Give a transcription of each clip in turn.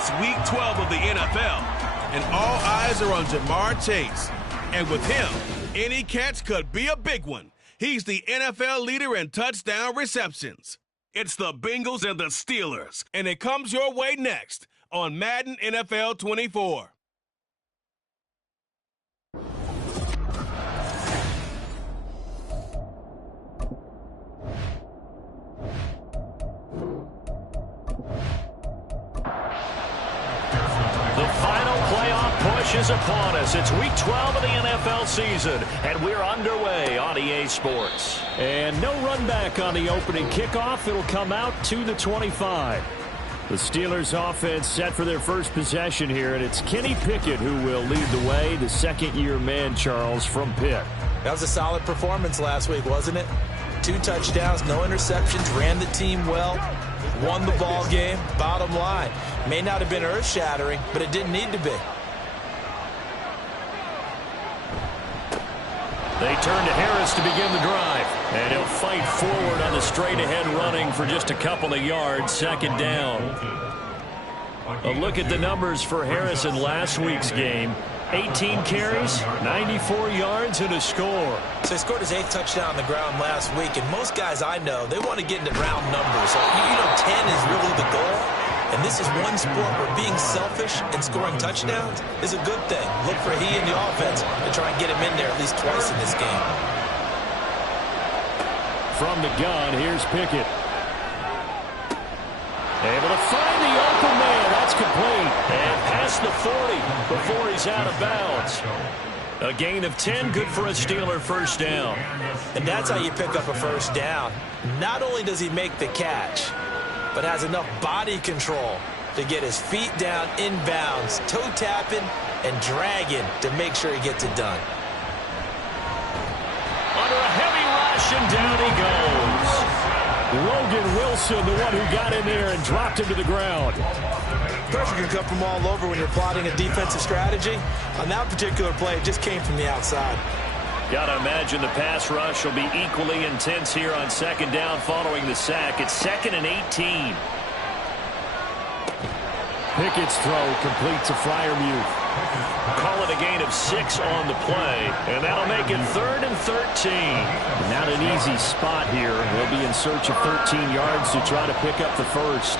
It's Week 12 of the NFL, and all eyes are on Jamar Chase. And with him, any catch could be a big one. He's the NFL leader in touchdown receptions. It's the Bengals and the Steelers, and it comes your way next on Madden NFL 24. The final playoff push is upon us. It's Week 12 of the NFL season, and we're underway on EA Sports. And no run back on the opening kickoff. It'll come out to the 25. The Steelers offense set for their first possession here, and it's Kenny Pickett who will lead the way, the second-year man, Charles, from Pitt. That was a solid performance last week, wasn't it? 2 touchdowns, no interceptions, ran the team well, won the ball game. Bottom line, may not have been earth-shattering, but it didn't need to be. They turn to Harris to begin the drive, and he'll fight forward on the straight-ahead running for just a couple of yards, second down. A look at the numbers for Harris in last week's game. 18 carries, 94 yards, and a score. So he scored his 8th touchdown on the ground last week, and most guys I know, they want to get into round numbers. So, 10 is really the goal, and this is one sport where being selfish and scoring touchdowns is a good thing. Look for he and the offense to try and get him in there at least twice in this game. From the gun, here's Pickett. Able to find the open man. That's complete. And past the 40 before he's out of bounds. A gain of 10, good for a Steeler first down. And that's how you pick up a first down. Not only does he make the catch, but has enough body control to get his feet down inbounds, toe tapping and dragging to make sure he gets it done. Under a heavy rush, and down he goes. Logan Wilson, the one who got in there and dropped him to the ground. Pressure can come from all over when you're plotting a defensive strategy. On that particular play, it just came from the outside. Gotta imagine the pass rush will be equally intense here on second down following the sack. It's 2nd and 18. Pickett's throw complete to Freiermuth. Call it a gain of 6 on the play, and that'll make it 3rd and 13. Not an easy spot here. They'll be in search of 13 yards to try to pick up the first.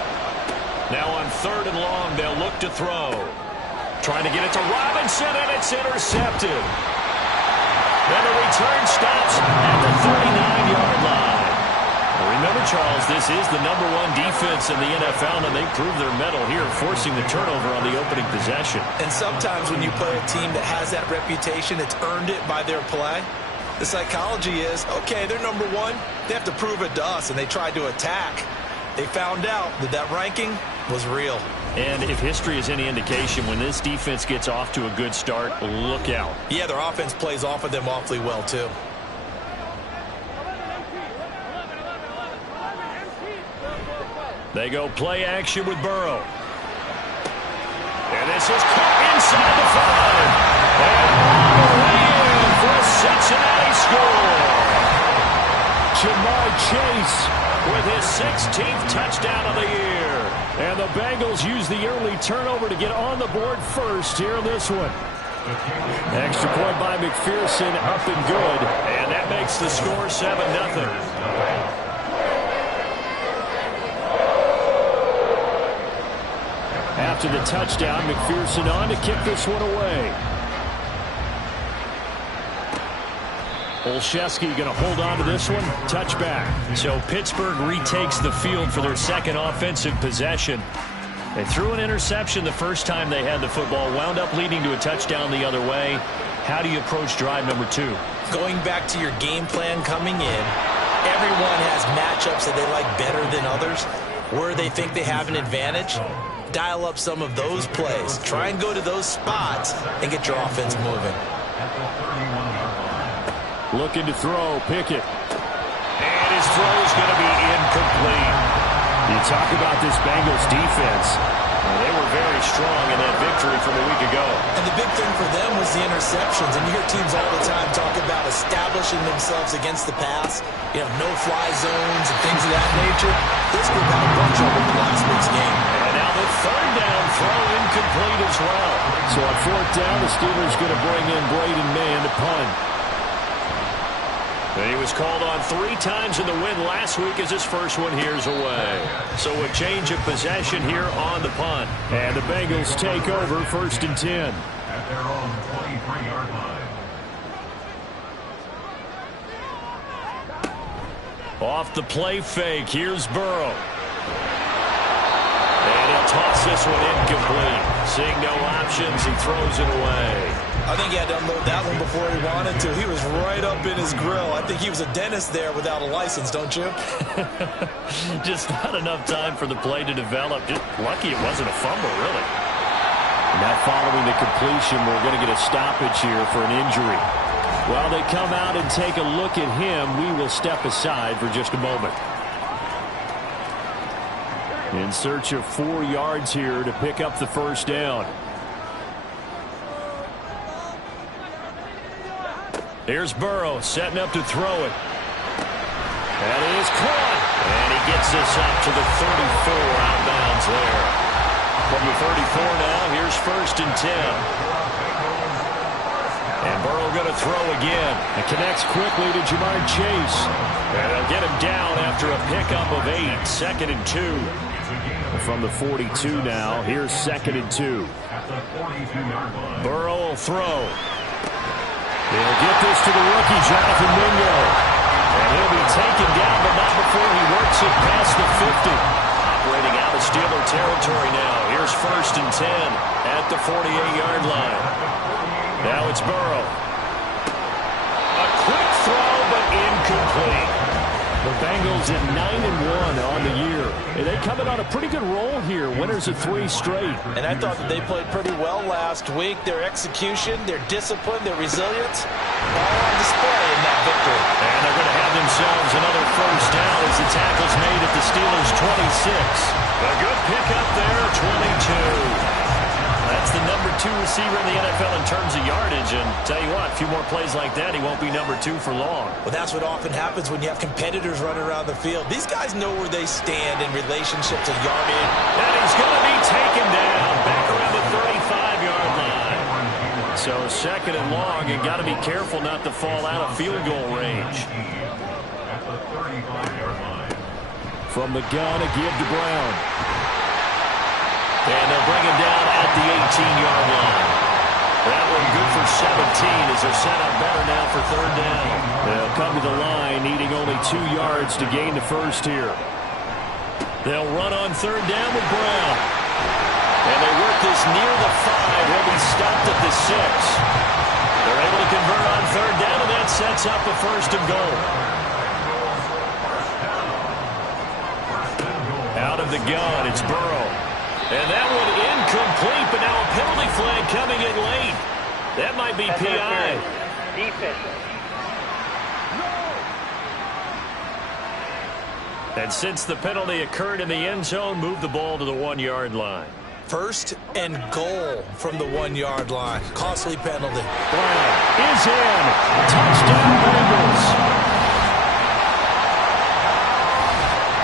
Now on 3rd and long, they'll look to throw. Trying to get it to Robinson, and it's intercepted. And the return stops at the 39-yard line. Remember, Charles, this is the #1 defense in the NFL, and they proved their mettle here, forcing the turnover on the opening possession. And sometimes when you play a team that has that reputation, it's earned it by their play. The psychology is, okay, they're #1. They have to prove it to us, and they tried to attack. They found out that that ranking was real. And if history is any indication, when this defense gets off to a good start, look out. Yeah, their offense plays off of them awfully well, too. They go play action with Burrow. And this is caught inside the 5. And all the way in for a Cincinnati score. Jamar Chase with his 16th touchdown of the year. And the Bengals use the early turnover to get on the board first here in this one. Extra point by McPherson, up and good. And that makes the score 7-0. After the touchdown, McPherson on to kick this one away. Olszewski going to hold on to this one. Touchback. So Pittsburgh retakes the field for their second offensive possession. They threw an interception the first time they had the football, wound up leading to a touchdown the other way. How do you approach drive number 2? Going back to your game plan coming in, everyone has matchups that they like better than others. Where they think they have an advantage, dial up some of those plays. Try and go to those spots and get your offense moving. Looking to throw, Pickett. And his throw is going to be incomplete. You talk about this Bengals defense. They were very strong in that victory from a week ago. And the big thing for them was the interceptions. And you hear teams all the time talk about establishing themselves against the pass. You know, no-fly zones and things of that nature. This group had a bunch of them in last week's game. And now the third down throw incomplete as well. So on fourth down, the Steelers going to bring in Braden Mann to punt. He was called on 3 times in the win last week as his first one here's away. So a change of possession here on the punt. And the Bengals take over 1st and 10. At their own 23-yard line. Off the play fake, here's Burrow. And he'll toss this one incomplete. Seeing no options, he throws it away. I think he had to unload that one before he wanted to. He was right up in his grill. I think he was a dentist there without a license, don't you? Just not enough time for the play to develop. Just lucky it wasn't a fumble, really. Now following the completion, we're going to get a stoppage here for an injury. While they come out and take a look at him, we will step aside for just a moment. In search of 4 yards here to pick up the first down. Here's Burrow setting up to throw it. That is caught. And he gets this up to the 34 outbounds there. From the 34 now, here's 1st and 10. And Burrow going to throw again. It connects quickly to Jamar Chase. And they'll get him down after a pickup of 8. 2nd and 2. From the 42 now, here's 2nd and 2. Burrow will throw. He'll get this to the rookie, Jonathan Mingo. And he'll be taken down, but not before he works it past the 50. Operating out of Steeler territory now. Here's 1st and 10 at the 48-yard line. Now it's Burrow. A quick throw, but incomplete. The Bengals at 9-1 on the year. And they come in on a pretty good roll here. Winners of 3 straight. And I thought that they played pretty well last week. Their execution, their discipline, their resilience, all on display in that victory. And they're going to have themselves another first down as the tackle's made at the Steelers' 26. A good pickup there, 22. That's the number 2 receiver in the NFL in terms of yardage. And tell you what, a few more plays like that, he won't be number 2 for long. Well, that's what often happens when you have competitors running around the field. These guys know where they stand in relationship to yardage. And he's going to be taken down back around the 35-yard line. So 2nd and long, and got to be careful not to fall out of field goal range. From the gun, a give to Brown. And they'll bring him down at the 18-yard line. That one good for 17 as they're set up better now for 3rd down. They'll come to the line needing only 2 yards to gain the first here. They'll run on 3rd down with Brown. And they work this near the 5. He'll be stopped at the 6. They're able to convert on 3rd down, and that sets up a 1st and goal. Out of the gun, it's Burrow. And that one incomplete, but now a penalty flag coming in late. That might be PI. And since the penalty occurred in the end zone, move the ball to the 1-yard line. 1st and goal from the 1-yard line. Costly penalty. Brown is in. Touchdown, Bengals.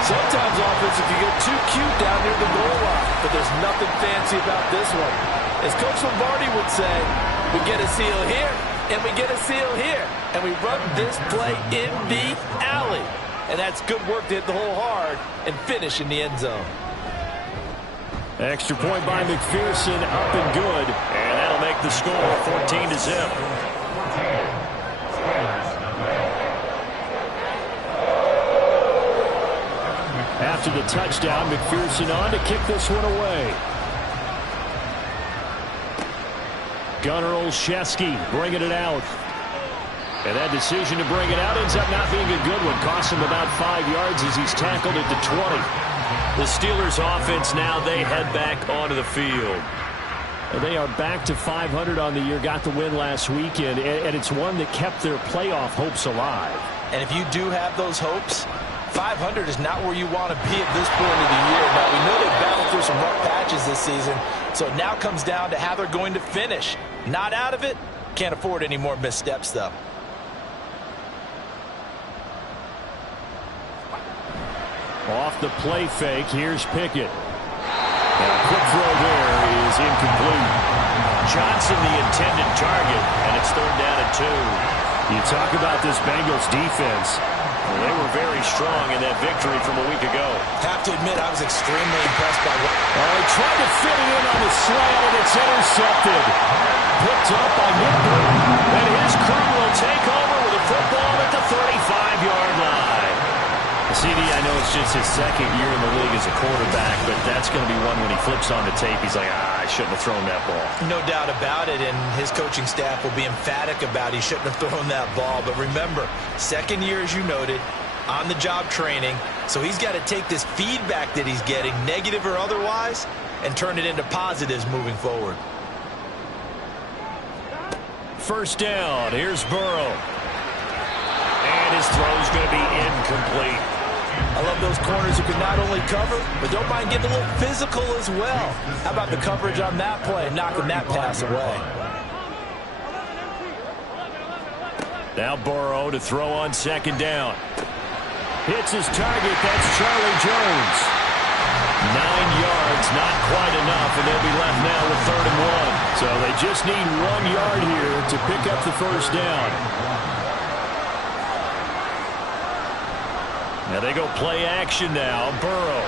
Sometimes offense can get too cute down near the goal line, but there's nothing fancy about this one. As Coach Lombardi would say, we get a seal here, and we get a seal here, and we run this play in the alley. And that's good work to hit the hole hard and finish in the end zone. Extra point by McPherson, up and good. And that'll make the score 14-0. After the touchdown, McPherson on to kick this one away. Gunnar Olszewski bringing it out. And that decision to bring it out ends up not being a good one. Costs him about 5 yards as he's tackled at the 20. The Steelers offense now, they head back onto the field. And they are back to 500 on the year, got the win last weekend, and it's one that kept their playoff hopes alive. And if you do have those hopes, 500 is not where you want to be at this point of the year. Now, we know they've battled through some rough patches this season, so it now comes down to how they're going to finish. Not out of it. Can't afford any more missteps, though. Off the play fake, here's Pickett. Now, a quick throw there is incomplete. Johnson the intended target, and it's third down and 2. You talk about this Bengals defense. Well, they were very strong in that victory from a week ago. Have to admit, I was extremely impressed by what... Oh, he tried to fit it in on the slant, and it's intercepted. Picked up by Nick Burton. And his crew will take over with a football at the 35-yard line. CD, I know it's just his second year in the league as a quarterback, but that's going to be one when he flips on the tape. He's like, I shouldn't have thrown that ball. No doubt about it, and his coaching staff will be emphatic about he shouldn't have thrown that ball. But remember, second year, as you noted, on-the-job training, so he's got to take this feedback that he's getting, negative or otherwise, and turn it into positives moving forward. First down, here's Burrow. And his throw's going to be incomplete. I love those corners who can not only cover, but don't mind getting a little physical as well. How about the coverage on that play, knocking that pass away? Now Burrow to throw on second down. Hits his target, that's Charlie Jones. 9 yards, not quite enough, and they'll be left now with 3rd and 1. So they just need 1 yard here to pick up the first down. Now they go play action now. Burrow.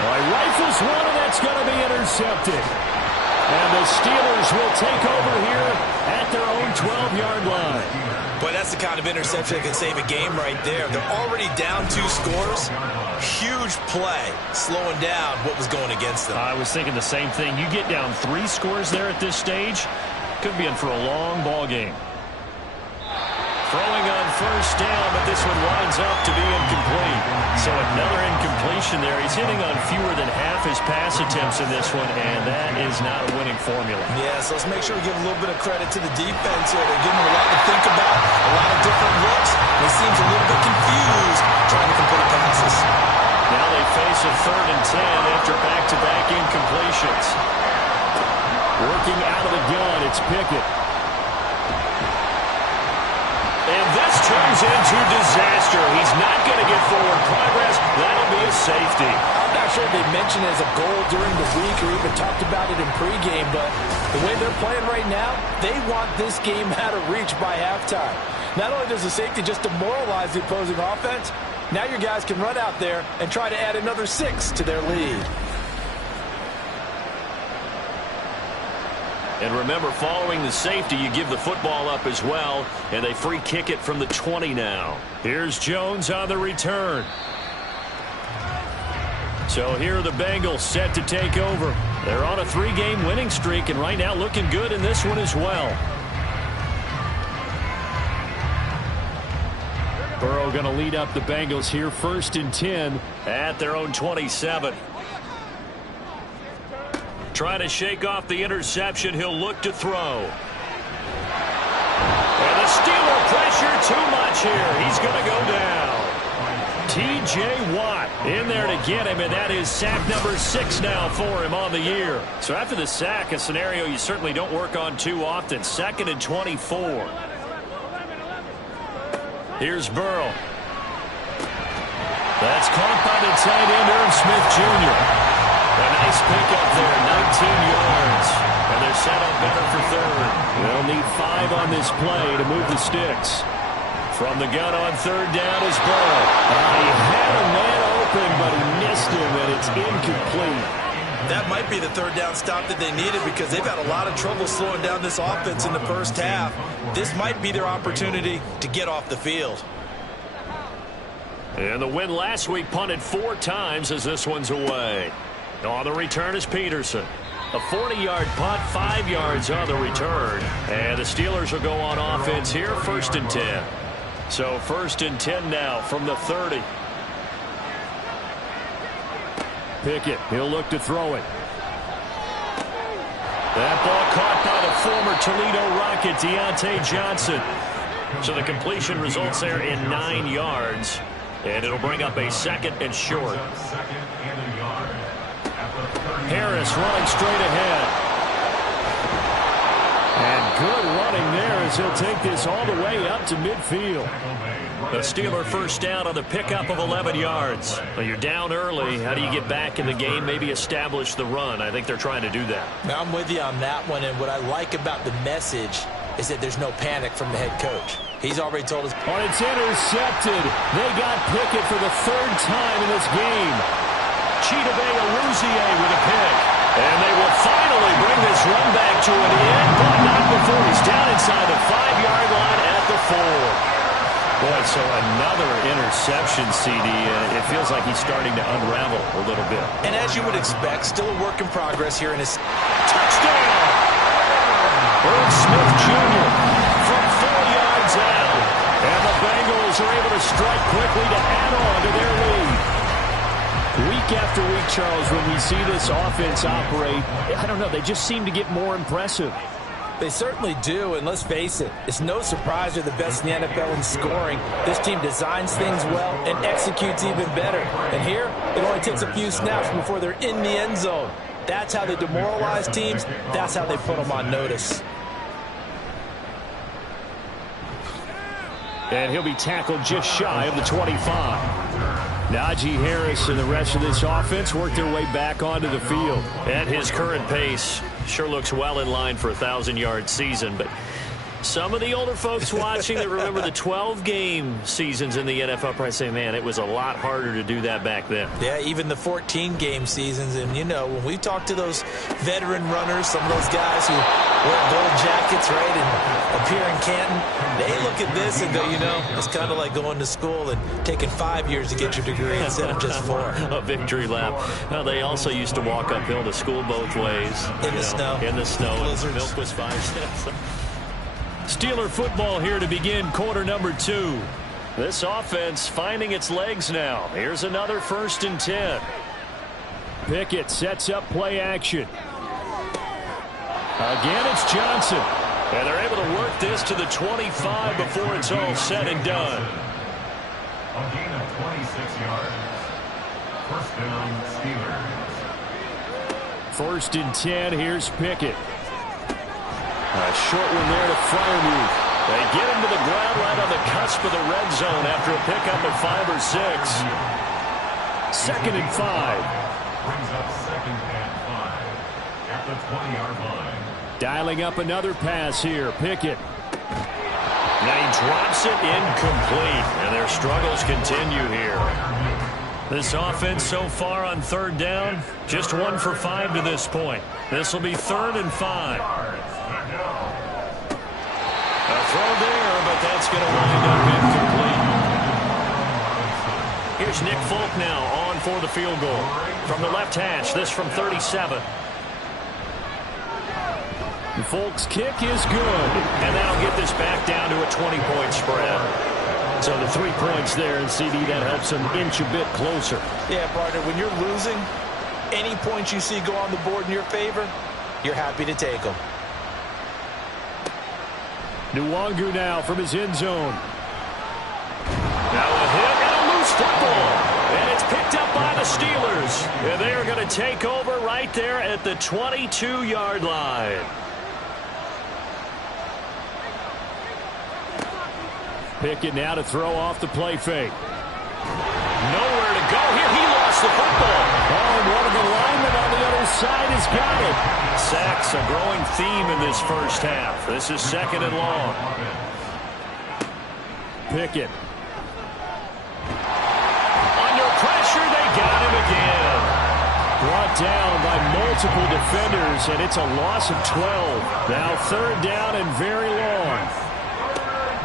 Well, he rifles one, and that's going to be intercepted. And the Steelers will take over here at their own 12-yard line. Boy, that's the kind of interception that can save a game right there. They're already down 2 scores. Huge play, slowing down what was going against them. I was thinking the same thing. You get down 3 scores there at this stage, could be in for a long ball game. Throwing on first down, but this one winds up to be incomplete. So another incompletion there. He's hitting on fewer than half his pass attempts in this one, and that is not a winning formula. Yeah, so let's make sure we give a little bit of credit to the defense here. They're giving him a lot to think about, a lot of different looks. He seems a little bit confused trying to complete passes. Now they face a 3rd and 10 after back-to-back incompletions. Working out of the gun, it's Pickett. And this turns into disaster. He's not going to get forward progress. That'll be a safety. I'm not sure if they mentioned it as a goal during the week or even talked about it in pregame, but the way they're playing right now, they want this game out of reach by halftime. Not only does the safety just demoralize the opposing offense, now your guys can run out there and try to add another 6 to their lead. And remember, following the safety, you give the football up as well, and they free kick it from the 20 now. Here's Jones on the return. So here are the Bengals set to take over. They're on a 3-game winning streak, and right now looking good in this one as well. Burrow going to lead up the Bengals here, 1st and 10 at their own 27. Trying to shake off the interception. He'll look to throw. And the Steeler pressure too much here. He's going to go down. T.J. Watt in there to get him, and that is sack number 6 now for him on the year. So after the sack, a scenario you certainly don't work on too often. 2nd and 24. Here's Burrow. That's caught by the tight end, Irv Smith Jr. A nice pickup there, 19 yards. And they're set up better for 3rd. They'll need 5 on this play to move the sticks. From the gun on 3rd down is Burrow. He had a man open, but he missed him, and it's incomplete. That might be the 3rd down stop that they needed because they've had a lot of trouble slowing down this offense in the first half. This might be their opportunity to get off the field. And the win last week punted 4 times as this one's away. On the return is Peterson. A 40-yard punt, 5 yards on the return. And the Steelers will go on offense here, 1st and 10. So 1st and 10 now from the 30. Pickett, he'll look to throw it. That ball caught by the former Toledo Rocket, Deontay Johnson. So the completion results there in 9 yards. And it'll bring up a 2nd and short. Harris running straight ahead. And good running there as he'll take this all the way up to midfield. The Steeler first down on the pickup of 11 yards. Well, you're down early. How do you get back in the game, maybe establish the run? I think they're trying to do that. Now, I'm with you on that one, and what I like about the message is that there's no panic from the head coach. He's already told us. Oh, it's intercepted. They got Pickett for the third time in this game. Chidobe Awuzie with a pick. And they will finally bring this run back to an end, but not before he's down inside the 5-yard line at the 4. Boy, so another interception, CD. It feels like he's starting to unravel a little bit. And as you would expect, still a work in progress here in his Touchdown! Irv Smith Jr. from 4 yards out. And the Bengals are able to strike quickly to add on to their lead. Week after week, Charles, when we see this offense operate, I don't know, they just seem to get more impressive. They certainly do, and let's face it, it's no surprise they're the best in the NFL in scoring. This team designs things well and executes even better. And here, it only takes a few snaps before they're in the end zone. That's how they demoralize teams. That's how they put them on notice. And he'll be tackled just shy of the 25. Najee Harris and the rest of this offense work their way back onto the field. At his current pace, sure looks well in line for a 1,000-yard season, but some of the older folks watching that remember the 12-game seasons in the NFL probably say, man, it was a lot harder to do that back then. Yeah, even the 14-game seasons. And, you know, when we talk to those veteran runners, some of those guys who wear gold jackets, right, and appear in Canton, they look at this and go, you know, it's kind of like going to school and taking 5 years to get your degree instead of just 4. A victory lap. Well, they also used to walk uphill to school both ways. In the snow. In the snow. Blizzards. Milk was 5 cents. Steeler football here to begin quarter number 2. This offense finding its legs now. Here's another 1st and 10. Pickett sets up play action. Again, it's Johnson. And they're able to work this to the 25 before it's all said and done. A gain of 26 yards. First down, Steelers. 1st and 10. Here's Pickett. A short one there to Freiermuth. They get him to the ground right on the cusp of the red zone after a pickup of 5 or 6. 2nd and 5. Brings up 2nd and 5 at the 20-yard line. Dialing up another pass here. Pickett. Now he drops it incomplete, and their struggles continue here. This offense so far on 3rd down, just 1 for 5 to this point. This will be 3rd and 5. A throw there, but that's going to wind up incomplete. Here's Nick Folk now on for the field goal. From the left hash, this from 37. Folk's kick is good. And that'll get this back down to a 20-point spread. So the 3 points there, and CD, that helps them inch a bit closer. Yeah, partner, when you're losing, any points you see go on the board in your favor, you're happy to take them. Nwangu now from his end zone. Now a hit and a loose football. And it's picked up by the Steelers. And they are going to take over right there at the 22-yard line. Pickett now to throw off the play fake. Nowhere to go here. He lost the football. Oh, and one of the linemen on the other side has got it. Sacks, a growing theme in this first half. This is 2nd and long. Pickett. Under pressure, they got him again. Brought down by multiple defenders, and it's a loss of 12. Now 3rd down and very long.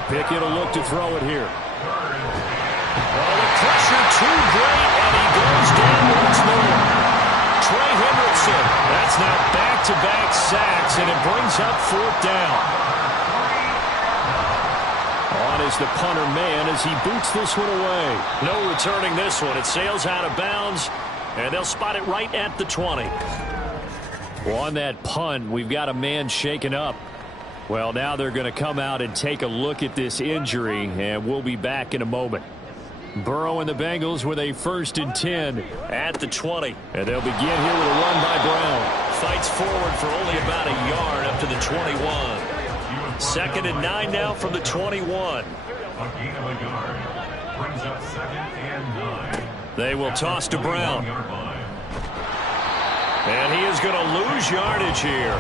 Pickett will look to throw it here. Oh, the pressure too great, and he goes down once more. Trey Hendrickson, that's now back-to-back sacks, and it brings up 4th down. On is the punter man as he boots this one away. No returning this one. It sails out of bounds, and they'll spot it right at the 20. Well, on that punt, we've got a man shaken up. Well, now they're going to come out and take a look at this injury, and we'll be back in a moment. Burrow and the Bengals with a 1st and 10 at the 20. And they'll begin here with a run by Brown. Fights forward for only about a yard up to the 21. 2nd and 9 now from the 21. A gain of a yard. Brings up 2nd and 9. They will toss to Brown. And he is going to lose yardage here.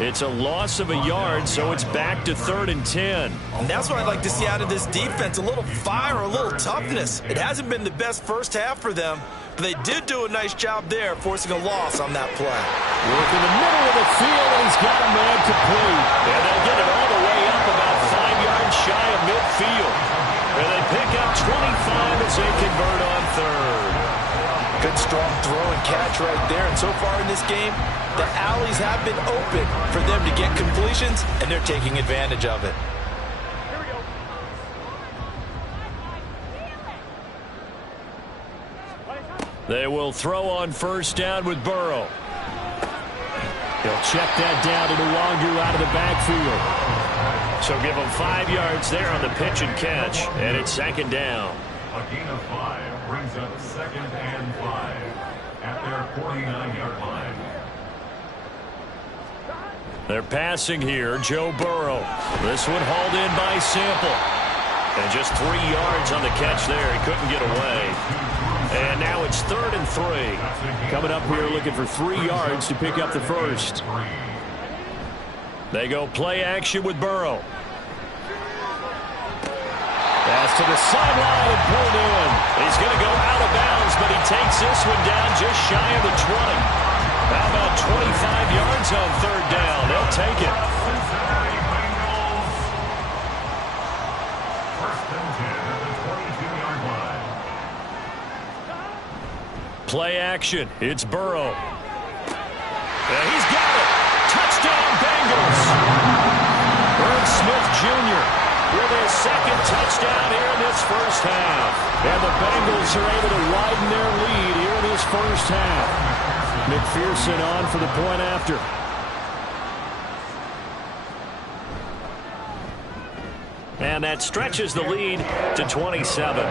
It's a loss of a yard, so it's back to 3rd and 10. And that's what I'd like to see out of this defense, a little fire, a little toughness. It hasn't been the best first half for them, but they did do a nice job there, forcing a loss on that play. Work in the middle of the field, and he's got a man complete. And they'll get it all the way up about 5 yards shy of midfield. And they pick up 25 as they convert on 3rd. Good strong throw and catch right there. And so far in this game, the alleys have been open for them to get completions, and they're taking advantage of it. They will throw on 1st down with Burrow. He'll check that down to Nwangu out of the backfield. So give him 5 yards there on the pitch and catch, and it's 2nd down. A gain of 5 brings up 2nd and 5 at their 49-yard line. They're passing here, Joe Burrow. This one hauled in by Sample. And just 3 yards on the catch there. He couldn't get away. And now it's 3rd and 3. Coming up here looking for 3 yards to pick up the first. They go play action with Burrow. Pass to the sideline and pulled in. He's going to go out of bounds, but he takes this one down just shy of the 20. How about 25 yards on 3rd down? They'll take it. Cincinnati Bengals. 1st and 10 at the 22-yard line. Play action. It's Burrow. And he's got it. Touchdown Bengals. Irv Smith Jr. with his 2nd touchdown here in this first half. And the Bengals are able to widen their lead here in this first half. McPherson on for the point after. And that stretches the lead to 27.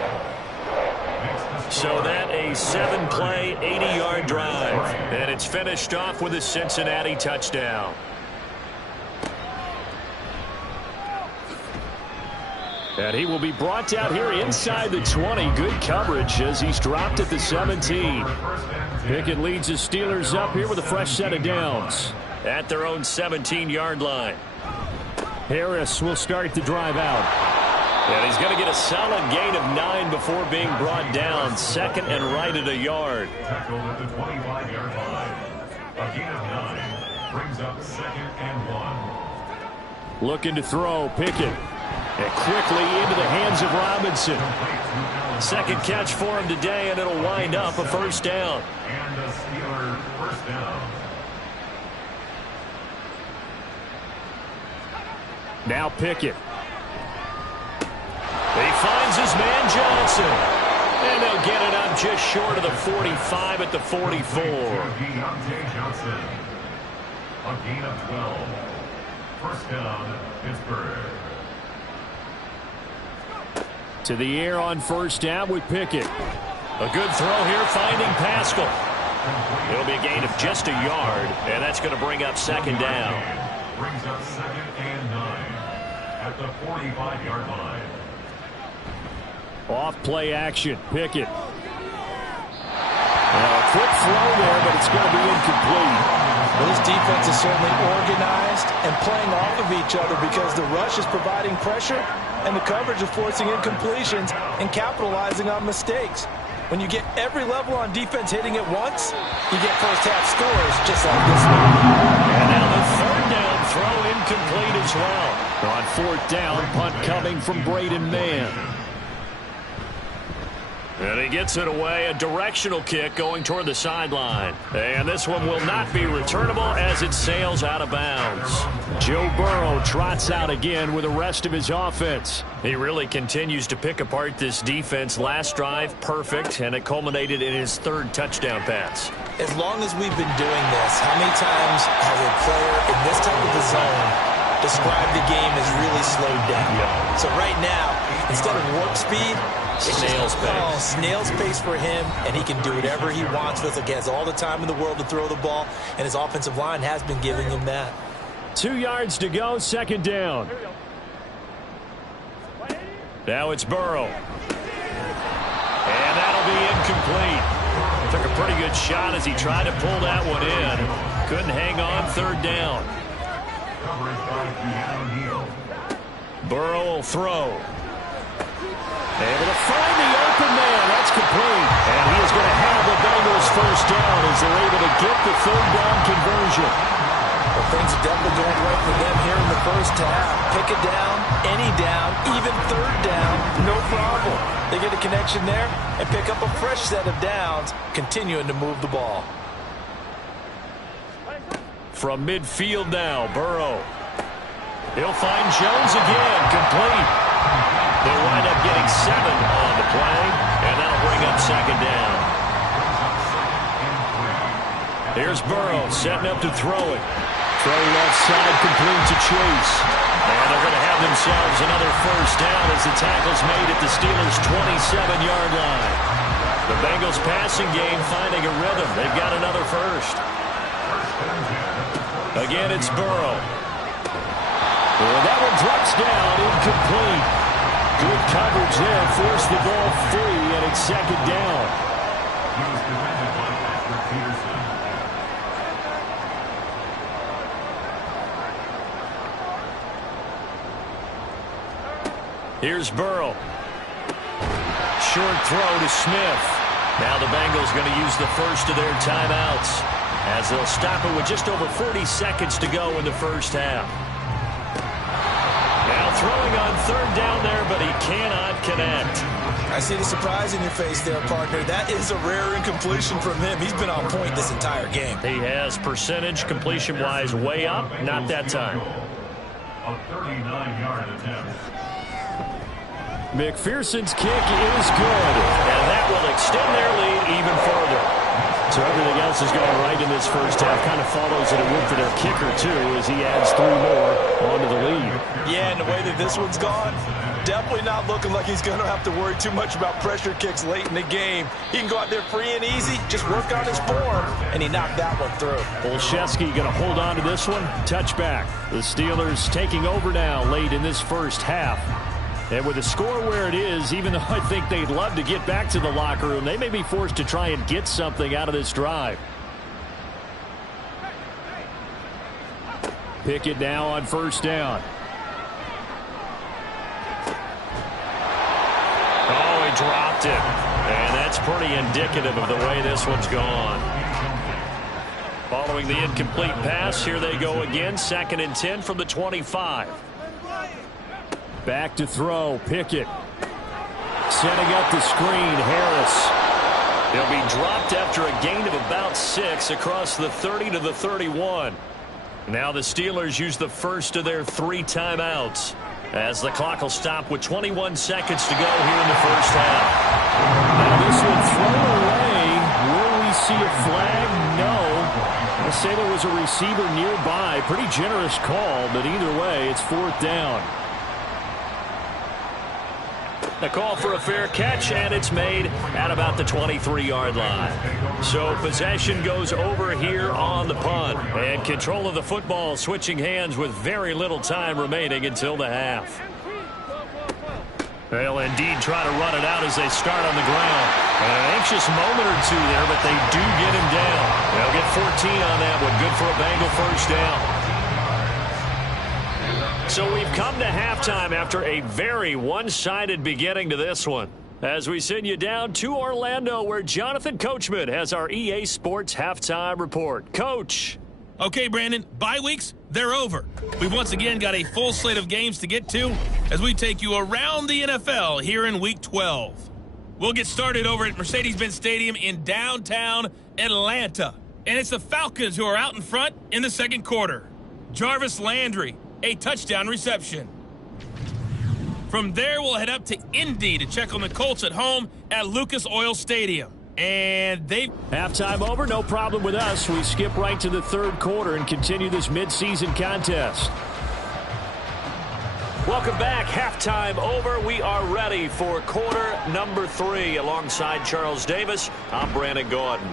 So that a 7-play, 80-yard drive. And it's finished off with a Cincinnati touchdown. And he will be brought out here inside the 20. Good coverage as he's dropped at the 17. Pickett leads the Steelers up here with a fresh set of downs at their own 17-yard line. Harris will start the drive out. And he's going to get a solid gain of 9 before being brought down. 2nd and right at a yard. Tackled at the 25-yard line. A gain of 9 brings up 2nd and 1. Looking to throw, Pickett. And quickly into the hands of Robinson. 2nd catch for him today, and it'll wind up a 1st down. And the Steelers 1st down. Now Pickett. He finds his man Johnson. And they'll get it up just short of the 45 at the 44. Deontay Johnson. A gain of 12. 1st down, Pittsburgh. To the air on 1st down with Pickett. A good throw here, finding Pascal. It'll be a gain of just a yard, and that's going to bring up 2nd down. Brings up 2nd and 9 at the 45-yard line. Off play action, Pickett. Now a quick throw there, but it's going to be incomplete. Well, this defense is certainly organized and playing off of each other because the rush is providing pressure and the coverage is forcing incompletions and capitalizing on mistakes. When you get every level on defense hitting at once, you get first-half scores just like this one. And now the 3rd down throw incomplete as well. On 4th down, punt coming from Braden Mann. And he gets it away, a directional kick going toward the sideline. And this one will not be returnable as it sails out of bounds. Joe Burrow trots out again with the rest of his offense. He really continues to pick apart this defense. Last drive, perfect, and it culminated in his 3rd touchdown pass. As long as we've been doing this, how many times has a player in this type of a zone described the game as really slowed down? Yeah. So right now, instead of warp speed, snail's pace. Snail's pace for him, and he can do whatever he wants. Feels like he has all the time in the world to throw the ball, and his offensive line has been giving him that. 2 yards to go, second down. Now it's Burrow. And that'll be incomplete. Took a pretty good shot as he tried to pull that one in. Couldn't hang on, third down. Burrow will throw. Able to find the open man. That's complete. And he is going to have the Bengals first down as they're able to get the third down conversion. Well, things are definitely going right for them here in the first half. Pick it down, any down, even third down, no problem. They get a connection there and pick up a fresh set of downs, continuing to move the ball. From midfield now, Burrow. He'll find Jones again, complete. They wind up getting 7 on the play, and that'll bring up second down. Here's Burrow setting up to throw it. Throw left side, complete to Chase. And they're going to have themselves another first down as the tackle's made at the Steelers' 27-yard line. The Bengals passing game finding a rhythm. They've got another first. Again, it's Burrow. Well, that one drops down, incomplete. Good coverage there, forced the ball free, and it's second down. Here's Burrow. Short throw to Smith. Now the Bengals going to use the first of their timeouts as they'll stop it with just over 40 seconds to go in the first half. Now throwing on third down there, but he cannot connect. I see the surprise in your face there, partner. That is a rare incompletion from him. He's been on point this entire game. He has percentage completion-wise way up, not that time. A 39-yard attempt. McPherson's kick is good, and that will extend their lead even further. So everything else is going right in this first half. Kind of follows it a win for their kicker, too, as he adds 3 more onto the lead. Yeah, and the way that this one's gone, definitely not looking like he's going to have to worry too much about pressure kicks late in the game. He can go out there free and easy, just work on his form, and he knocked that one through. Olszewski going to hold on to this one. Touchback. The Steelers taking over now late in this first half. And with the score where it is, even though I think they'd love to get back to the locker room, they may be forced to try and get something out of this drive. Pickett now on first down. Oh, he dropped it. And that's pretty indicative of the way this one's gone. Following the incomplete pass, here they go again. 2nd and 10 from the 25. Back to throw, Pickett. Setting up the screen, Harris. He'll be dropped after a gain of about 6 across the 30 to the 31. Now the Steelers use the first of their 3 timeouts as the clock will stop with 21 seconds to go here in the first half. Now this one thrown away. Will we see a flag? No. I'll say there was a receiver nearby. Pretty generous call, but either way, it's 4th down. The call for a fair catch, and it's made at about the 23-yard line. So possession goes over here on the punt. And control of the football switching hands with very little time remaining until the half. They'll indeed try to run it out as they start on the ground. An anxious moment or two there, but they do get him down. They'll get 14 on that one. Good for a Bengal first down. So we've come to halftime after a very one-sided beginning to this one. As we send you down to Orlando, where Jonathan Coachman has our EA Sports Halftime Report. Coach. Okay, Brandon, bye weeks, they're over. We've once again got a full slate of games to get to as we take you around the NFL here in Week 12. We'll get started over at Mercedes-Benz Stadium in downtown Atlanta. And it's the Falcons who are out in front in the second quarter. Jarvis Landry, a touchdown reception. From there, we'll head up to Indy to check on the Colts at home at Lucas Oil Stadium. And halftime over, no problem with us. We skip right to the third quarter and continue this midseason contest. Welcome back. Halftime over. We are ready for quarter number 3 alongside Charles Davis. I'm Brandon Gordon.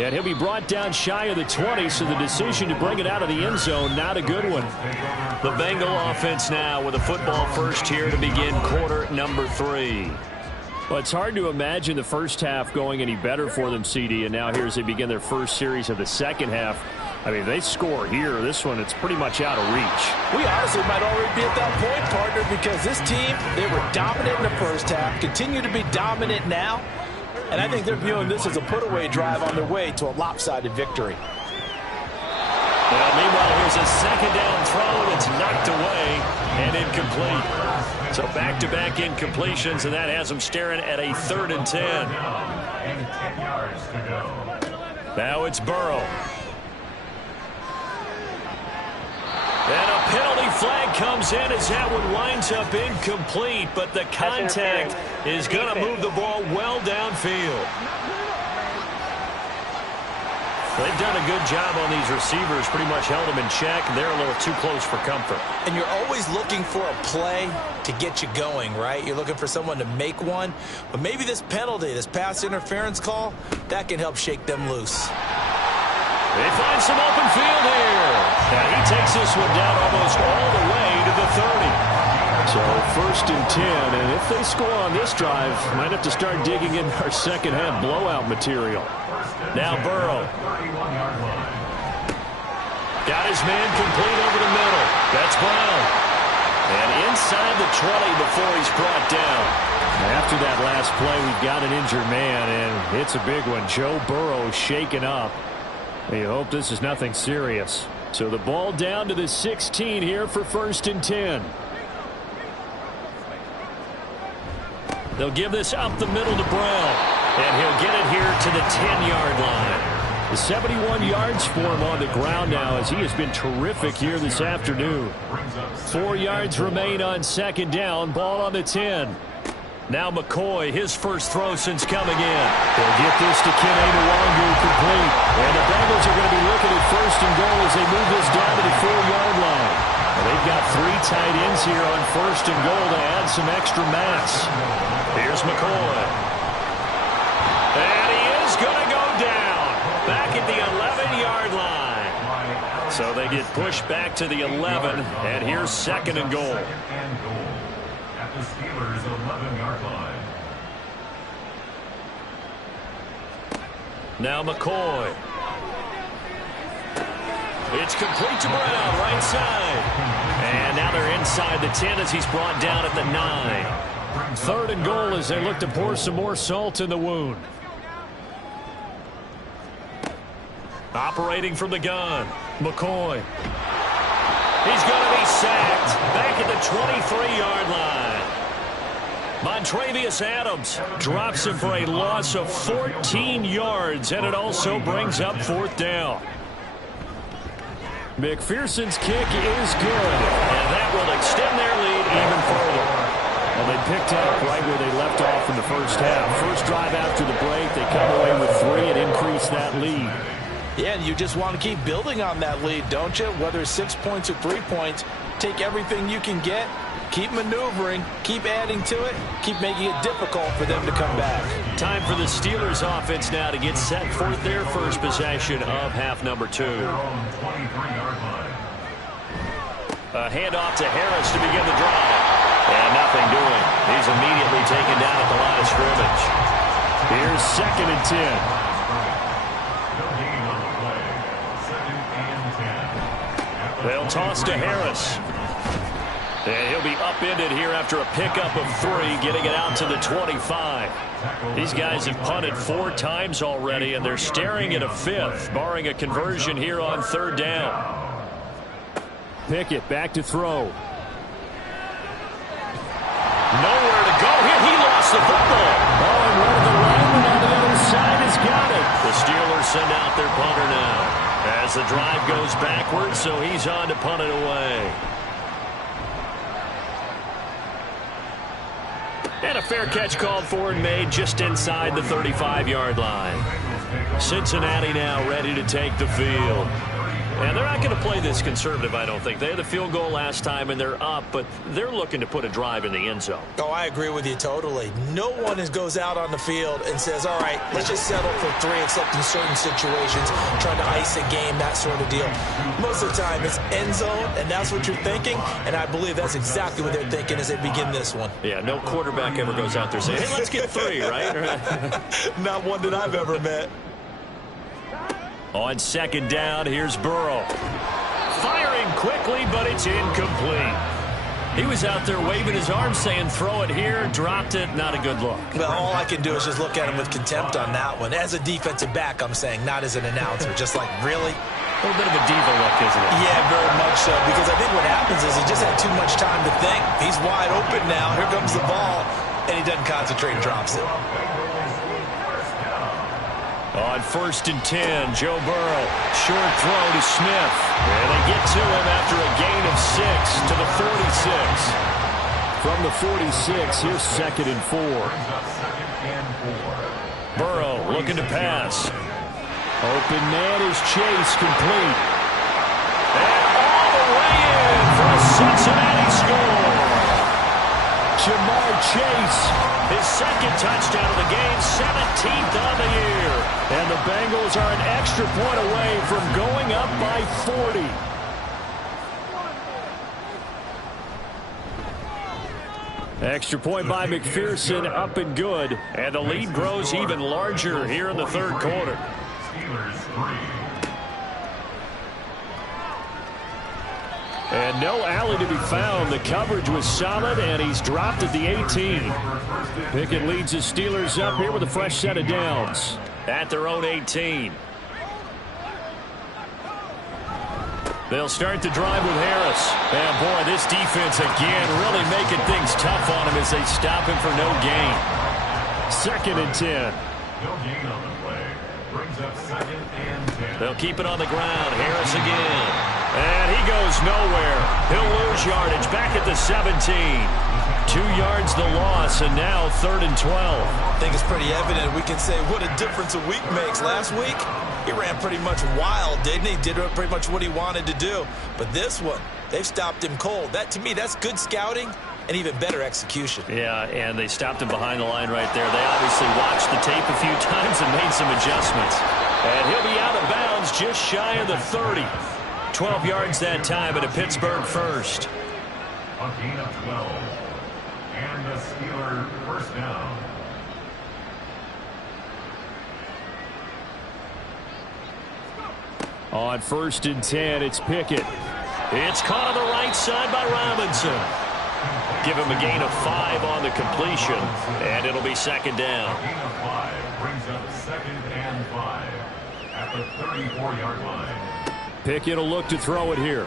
And he'll be brought down shy of the 20, so the decision to bring it out of the end zone, not a good one. The Bengal offense now with a football first here to begin quarter number 3. Well, it's hard to imagine the first half going any better for them, CD, and now here as they begin their first series of the second half. I mean, they score here. This one, it's pretty much out of reach. We honestly might already be at that point, partner, because this team, they were dominant in the first half, continue to be dominant now, and I think they're viewing this as a put-away drive on their way to a lopsided victory. Well, meanwhile, here's a second down throw that's knocked away and incomplete. So back-to-back incompletions, and that has them staring at a 3rd and 10. And 10 yards to go. Now it's Burrow. And a penalty flag comes in as that one winds up incomplete, but the contact is going to move the ball well downfield. They've done a good job on these receivers, pretty much held them in check. They're a little too close for comfort. And you're always looking for a play to get you going, right? You're looking for someone to make one. But maybe this penalty, this pass interference call, that can help shake them loose. They find some open field here. Now he takes this one down almost all the way to the 30. So 1st and 10, and if they score on this drive, might have to start digging in our second half blowout material. Now Burrow. 31-yard line. Got his man complete over the middle. That's Brown. And inside the 20 before he's brought down. After that last play, we've got an injured man, and it's a big one. Joe Burrow shaken up. You hope this is nothing serious. So the ball down to the 16 here for 1st and 10. They'll give this up the middle to Brown. And he'll get it here to the 10-yard line. The 71 yards for him on the ground now as he has been terrific here this afternoon. 4 yards remain on 2nd down. Ball on the 10. Now McCoy, his first throw since coming in. They'll get this to Kene Nwangu complete. And the Bengals are going to be looking at 1st and goal as they move this down to the 4-yard line. And they've got 3 tight ends here on 1st and goal to add some extra mass. Here's McCoy. And he is going to go down. Back at the 11-yard line. So they get pushed back to the 11. And here's 2nd and goal. At the Steelers' 11-yard line. Now McCoy. It's complete to Brown, right side. And now they're inside the 10 as he's brought down at the 9. 3rd and goal as they look to pour some more salt in the wound. Operating from the gun, McCoy. He's going to be sacked back at the 23-yard line. Montrevious Adams drops him for a loss of 14 yards, and it also brings up 4th down. McPherson's kick is good. And that will extend their lead even further. Well, they picked up right where they left off in the first half. First drive after the break, they come away with 3 and increase that lead. Yeah, and you just want to keep building on that lead, don't you? Whether it's 6 points or 3 points, take everything you can get, keep maneuvering, keep adding to it, keep making it difficult for them to come back. Time for the Steelers offense now to get set for their first possession of half number 2. A handoff to Harris to begin the drive. And nothing doing. He's immediately taken down at the line of scrimmage. Here's 2nd and 10. They'll toss to Harris. And he'll be upended here after a pickup of 3, getting it out to the 25. These guys have punted 4 times already, and they're staring at a 5th, barring a conversion here on 3rd down. Pickett back to throw. Nowhere to go here. He lost the football. Oh, and one of the linemen on the other side has got it. The Steelers send out their punter now as the drive goes backwards, so he's on to punt it away. And a fair catch called for and made just inside the 35-yard line. Cincinnati now ready to take the field. And they're not going to play this conservative, I don't think. They had the field goal last time, and they're up, but they're looking to put a drive in the end zone. Oh, I agree with you totally. No one goes out on the field and says, all right, let's just settle for 3, except in certain situations, trying to ice a game, that sort of deal. Most of the time, it's end zone, and that's what you're thinking, and I believe that's exactly what they're thinking as they begin this one. Yeah, no quarterback ever goes out there saying, hey, let's get 3, right? Not one that I've ever met. On second down, here's Burrow. Firing quickly, but it's incomplete. He was out there waving his arms saying, throw it here, dropped it, not a good look. Well, all I can do is just look at him with contempt on that one. As a defensive back, I'm saying, not as an announcer. Just like, really? A little bit of a diva look, isn't it? Yeah, very much so. Because I think what happens is he just had too much time to think. He's wide open now. Here comes the ball. And he doesn't concentrate and drops it. On 1st and 10, Joe Burrow. Short throw to Smith. And they get to him after a gain of 6 to the 46. From the 46, here's 2nd and 4. Burrow looking to pass. Open man is Chase, complete. And all the way in for a Cincinnati score. Jamar Chase, his 2nd touchdown of the game, 17th on the year. And the Bengals are an extra point away from going up by 40. Extra point by McPherson, up and good. And the lead grows even larger here in the 3rd quarter. And no alley to be found. The coverage was solid, and he's dropped at the 18. Pickett leads the Steelers up here with a fresh set of downs at their own 18. They'll start the drive with Harris. And, boy, this defense again really making things tough on him as they stop him for no gain. 2nd and 10. No gain on the play. Brings up 2nd and 10. They'll keep it on the ground. Harris again. And he goes nowhere. He'll lose yardage back at the 17. 2 yards the loss, and now 3rd and 12. I think it's pretty evident. We can say what a difference a week makes. Last week, he ran pretty much wild, didn't he? Did pretty much what he wanted to do. But this one, they've stopped him cold. That, to me, that's good scouting and even better execution. Yeah, and they stopped him behind the line right there. They obviously watched the tape a few times and made some adjustments. And he'll be out of bounds just shy of the 30. 12 yards that time at a Pittsburgh first. A gain of 12. And the Steeler first down. On 1st and 10, it's Pickett. It's caught on the right side by Robinson. Give him a gain of 5 on the completion, and it'll be 2nd down. A gain of 5 brings up 2nd and 5 at the 34-yard line. Pickett will look to throw it here.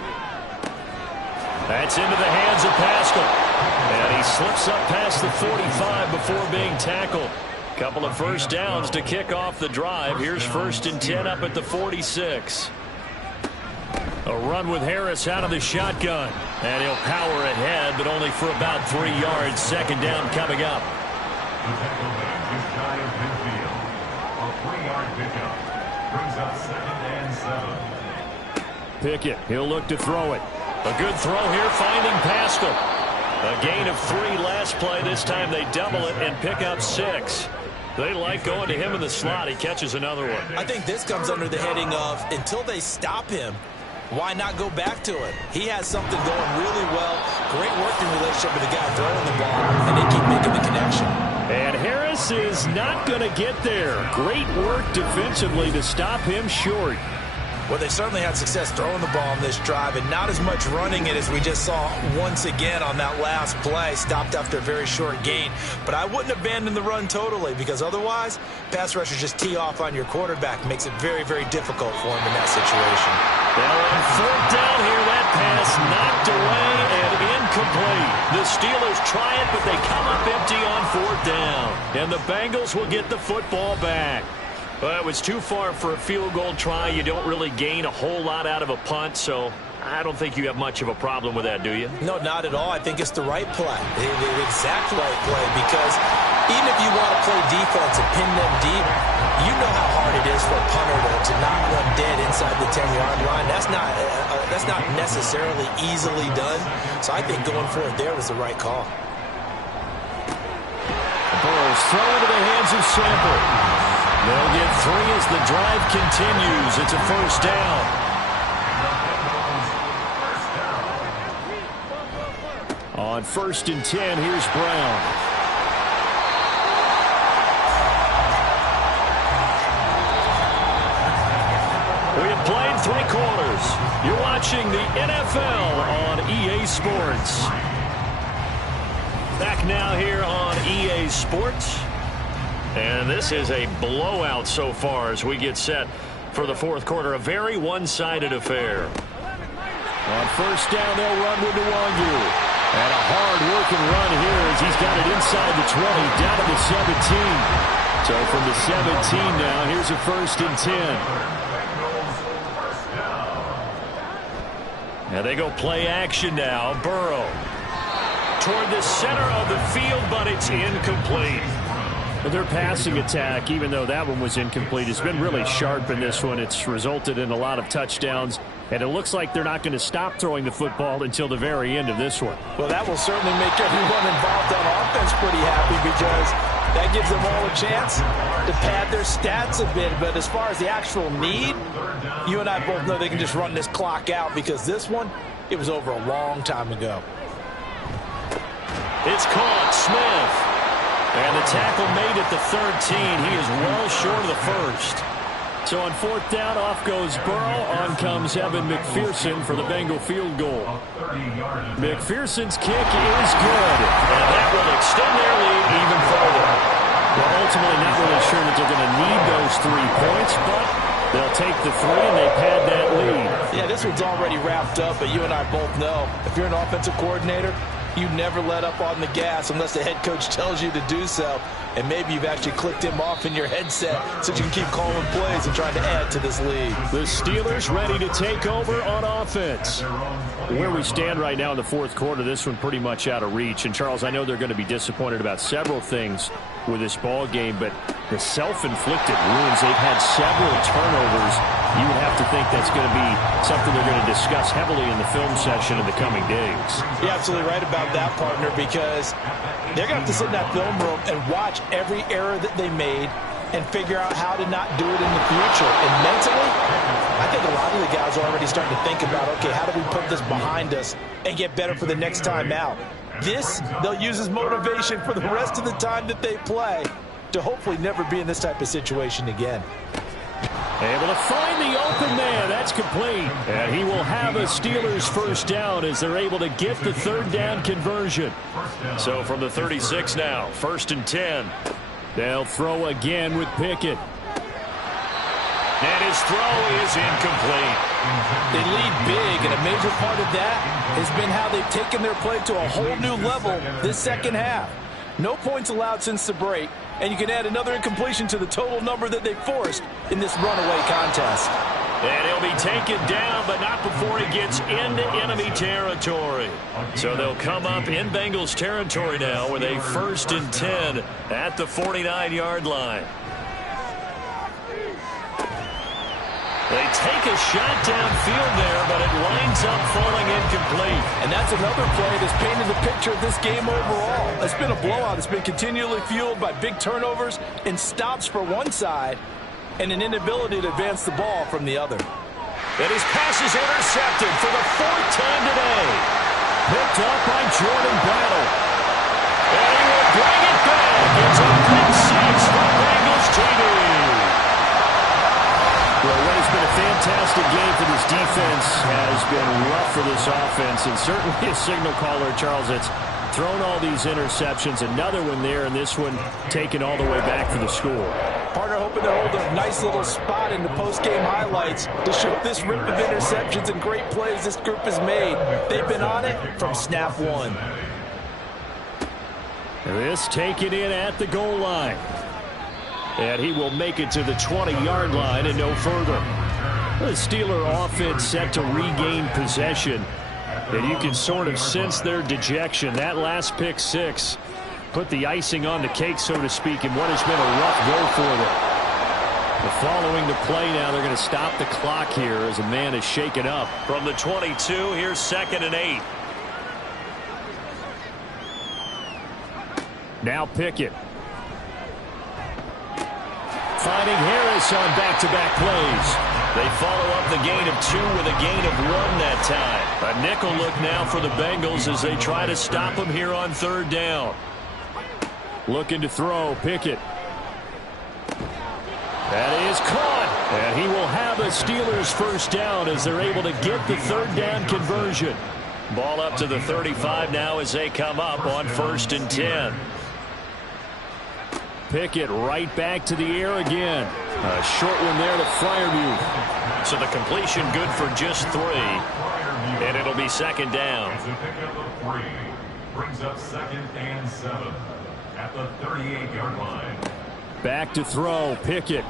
That's into the hands of Pascal. And he slips up past the 45 before being tackled. Couple of first downs to kick off the drive. Here's 1st and 10 up at the 46. A run with Harris out of the shotgun. And he'll power ahead, but only for about 3 yards. 2nd down coming up. The tackle man just shy of midfield. A 3-yard pickup brings up 2nd and 7. Pickett, he'll look to throw it. A good throw here, finding Pascal. A gain of 3 last play. This time they double it and pick up 6. They like going to him in the slot. He catches another one. I think this comes under the heading of, until they stop him, why not go back to it? He has something going really well. Great working relationship with the guy throwing the ball, and they keep making the connection. And Harris is not going to get there. Great work defensively to stop him short. Well, they certainly had success throwing the ball on this drive, and not as much running it as we just saw once again on that last play. Stopped after a very short gain. But I wouldn't abandon the run totally, because otherwise, pass rushers just tee off on your quarterback. Makes it very, very difficult for him in that situation. Now on 4th down here, that pass knocked away and incomplete. The Steelers try it, but they come up empty on 4th down. And the Bengals will get the football back. Well, it was too far for a field goal try. You don't really gain a whole lot out of a punt, so I don't think you have much of a problem with that, do you? No, not at all. I think it's the right play, the exact right play, because even if you want to play defense and pin them deep, you know how hard it is for a punter to not run dead inside the 10-yard line. That's not necessarily easily done. So I think going for it there was the right call. Burrow's throw into the hands of Sample. They'll get 3 as the drive continues. It's a first down. On 1st and 10, here's Brown. We have played 3 quarters. You're watching the NFL on EA Sports. Back now here on EA Sports. And this is a blowout so far as we get set for the 4th quarter. A very one-sided affair. On 1st down, they'll run with Nwangu. And a hard-working run here as he's got it inside the 20, down to the 17. So from the 17 now, here's a 1st and 10. And they go play action now. Burrow toward the center of the field, but it's incomplete. Their passing attack, even though that one was incomplete, has been really sharp in this one. It's resulted in a lot of touchdowns, and it looks like they're not going to stop throwing the football until the very end of this one. Well, that will certainly make everyone involved on offense pretty happy, because that gives them all a chance to pad their stats a bit. But as far as the actual need, you and I both know they can just run this clock out, because this one, it was over a long time ago. It's caught. Smith. And the tackle made at the 13. He is well short of the 1st. So on 4th down, off goes Burrow. On comes Evan McPherson for the Bengal field goal. McPherson's kick is good. And that will extend their lead even further. Well, ultimately not really sure that they're going to need those 3 points, but they'll take the 3 and they pad that lead. Yeah, this one's already wrapped up, but you and I both know if you're an offensive coordinator, you never let up on the gas unless the head coach tells you to do so. And maybe you've actually clicked him off in your headset so you can keep calling plays and trying to add to this lead. The Steelers ready to take over on offense. Where we stand right now in the 4th quarter, this one pretty much out of reach. And, Charles, I know they're going to be disappointed about several things with this ball game, but the self-inflicted wounds, they've had several turnovers. You would have to think that's going to be something they're going to discuss heavily in the film session in the coming days. You're absolutely right about that, partner, because they're going to have to sit in that film room and watch every error that they made and figure out how to not do it in the future. And mentally, I think a lot of the guys are already starting to think about, okay, how do we put this behind us and get better for the next time out? This, they'll use as motivation for the rest of the time that they play to hopefully never be in this type of situation again. Able to find the open man. That's complete. And he will have a Steelers 1st down as they're able to get the 3rd down conversion. So from the 36 now, 1st and 10. They'll throw again with Pickett. And his throw is incomplete. They lead big, and a major part of that has been how they've taken their play to a whole new level this 2nd half. No points allowed since the break, and you can add another incompletion to the total number that they forced in this runaway contest. And he'll be taken down, but not before he gets into enemy territory. So they'll come up in Bengals territory now with a 1st and 10 at the 49-yard line. They take a shot downfield there, but it winds up falling incomplete. And that's another play that's painted the picture of this game overall. It's been a blowout. It's been continually fueled by big turnovers and stops for one side and an inability to advance the ball from the other. And his pass is intercepted for the 4th time today. Picked up by Jordan Battle. And he will bring it back. It's a pick 6 for Bengals TD. Well, what has been a fantastic game for this defense has been rough for this offense, and certainly a signal caller, Charles, that's thrown all these interceptions. Another one there, and this one taken all the way back for the score. Partner hoping to hold a nice little spot in the post-game highlights to show this rip of interceptions and great plays this group has made. They've been on it from snap one. This taken in at the goal line. And he will make it to the 20-yard line and no further. The Steeler offense set to regain possession. And you can sort of sense their dejection. That last pick six put the icing on the cake, so to speak, in what has been a rough go for them. But following the play now, they're going to stop the clock here as a man is shaken up. From the 22, here's 2nd and 8. Now Pickett. Finding Harris on back-to-back plays. They follow up the gain of 2 with a gain of 1 that time. A nickel look now for the Bengals as they try to stop him here on 3rd down. Looking to throw, Pickett. That is caught. And he will have a Steelers first down as they're able to get the 3rd down conversion. Ball up to the 35 now as they come up on 1st and 10. Pickett right back to the air again. A short one there to Freiermuth. So the completion good for just 3. And it'll be 2nd down. As a pickup of 3, brings up 2nd and 7 at the 38-yard line. Back to throw, Pickett.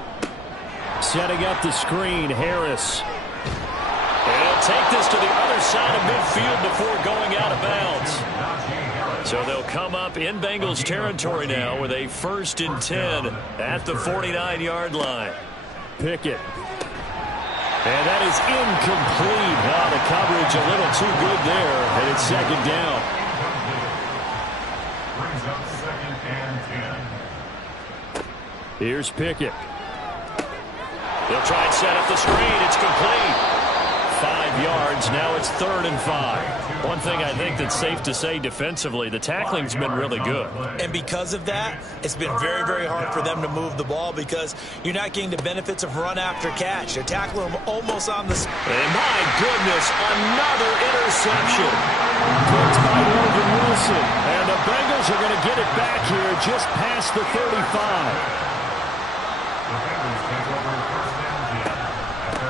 Setting up the screen, Harris. And he'll take this to the other side of midfield before going out of bounds. So they'll come up in Bengals territory now with a 1st and 10 at the 49-yard line. Pickett. And that is incomplete. Oh, the coverage a little too good there, and it's 2nd down. Brings up 2nd and 10. Here's Pickett. They'll try and set up the screen. It's complete. 5 yards. Now it's 3rd and 5. One thing I think that's safe to say defensively, the tackling's been really good. And because of that, it's been very, very hard for them to move the ball because you're not getting the benefits of run after catch. They're tackling them almost on the... And my goodness, another interception. Picked by Logan Wilson. And the Bengals are going to get it back here just past the 35.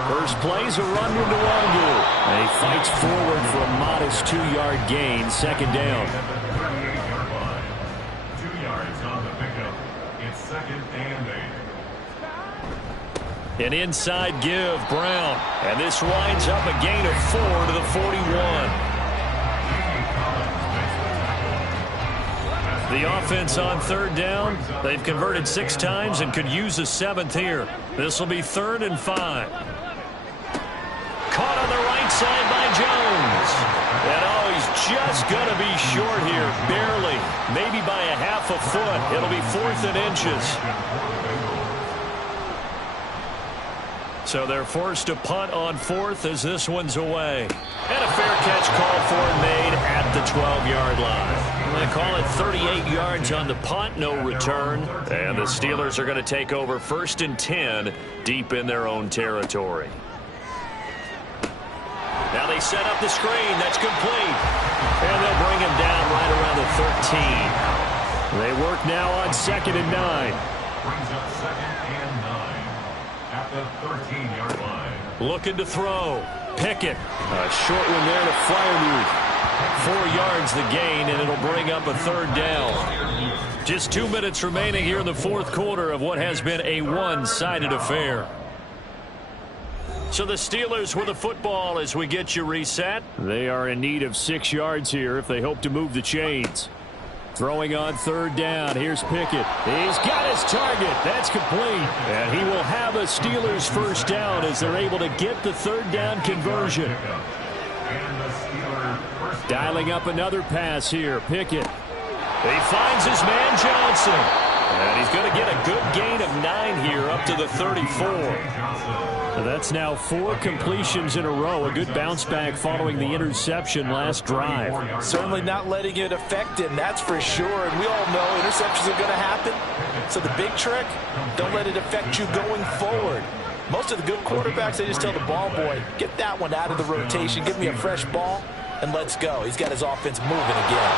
First play's a run into Wangu. And he fights forward for a modest 2-yard gain, 2nd down. 2 yards on the pickup. It's 2nd and 8. An inside give, Brown. And this winds up a gain of 4 to the 41. The offense on 3rd down. They've converted 6 times and could use a 7th here. This will be 3rd and 5. Caught on the right side by Jones. And oh, he's just going to be short here, barely. Maybe by a half a foot. It'll be 4th and inches. So they're forced to punt on 4th as this one's away. And a fair catch called for and made at the 12-yard line. They call it 38 yards on the punt, no return. And the Steelers are going to take over 1st and 10 deep in their own territory. Now they set up the screen. That's complete. And they'll bring him down right around the 13. They work now on 2nd and 9. Brings up 2nd and 9 at the 13-yard line. Looking to throw. Pickett. A short one there to Freiermuth. 4 yards the gain, and it'll bring up a 3rd down. Just 2 minutes remaining here in the 4th quarter of what has been a one-sided affair. So the Steelers with the football as we get you reset. They are in need of 6 yards here if they hope to move the chains. Throwing on 3rd down. Here's Pickett. He's got his target. That's complete. And he will have a Steelers first down as they're able to get the 3rd down conversion. Dialing up another pass here. Pickett. He finds his man Johnson. And he's going to get a good gain of 9 here up to the 34. That's now 4 completions in a row. A good bounce back following the interception last drive. Certainly not letting it affect him, that's for sure. And we all know interceptions are going to happen. So the big trick, don't let it affect you going forward. Most of the good quarterbacks, they just tell the ball boy, get that one out of the rotation, give me a fresh ball, and let's go. He's got his offense moving again.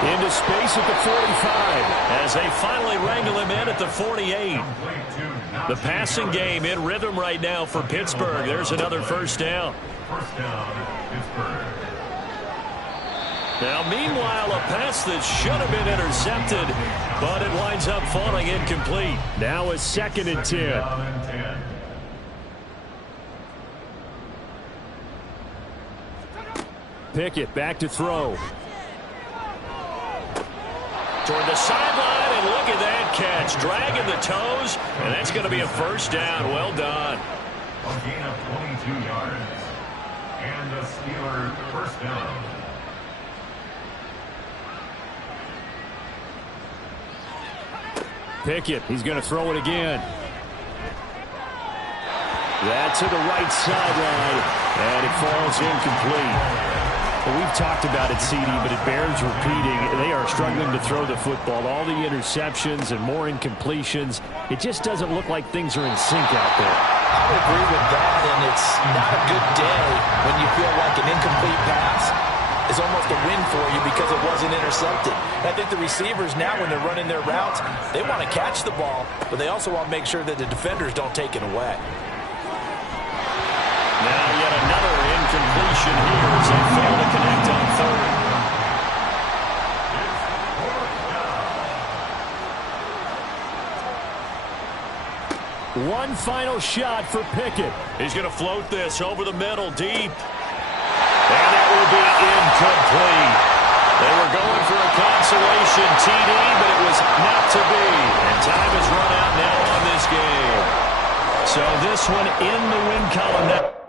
Into space at the 45. As they finally wrangle him in at the 48. The passing game in rhythm right now for Pittsburgh. There's another first down. First down, Pittsburgh. Now, meanwhile, a pass that should have been intercepted, but it winds up falling incomplete. Now a 2nd and 10. Pickett back to throw. Toward the sideline, and look at that catch. Dragging the toes, and that's going to be a first down. Well done. A gain of 22 yards. And a Steeler first down. Pickett, he's going to throw it again. That to the right sideline, and it falls incomplete. Well, we've talked about it, CD, but it bears repeating. They are struggling to throw the football. All the interceptions and more incompletions. It just doesn't look like things are in sync out there. I would agree with that, and it's not a good day when you feel like an incomplete pass is almost a win for you because it wasn't intercepted. And I think the receivers now, when they're running their routes, they want to catch the ball, but they also want to make sure that the defenders don't take it away. Now yet another incompletion here as they fail to connect on third. One final shot for Pickett. He's going to float this over the middle, deep. And that will be incomplete. They were going for a consolation TD, but it was not to be. And time has run out now on this game. So this one in the win column now.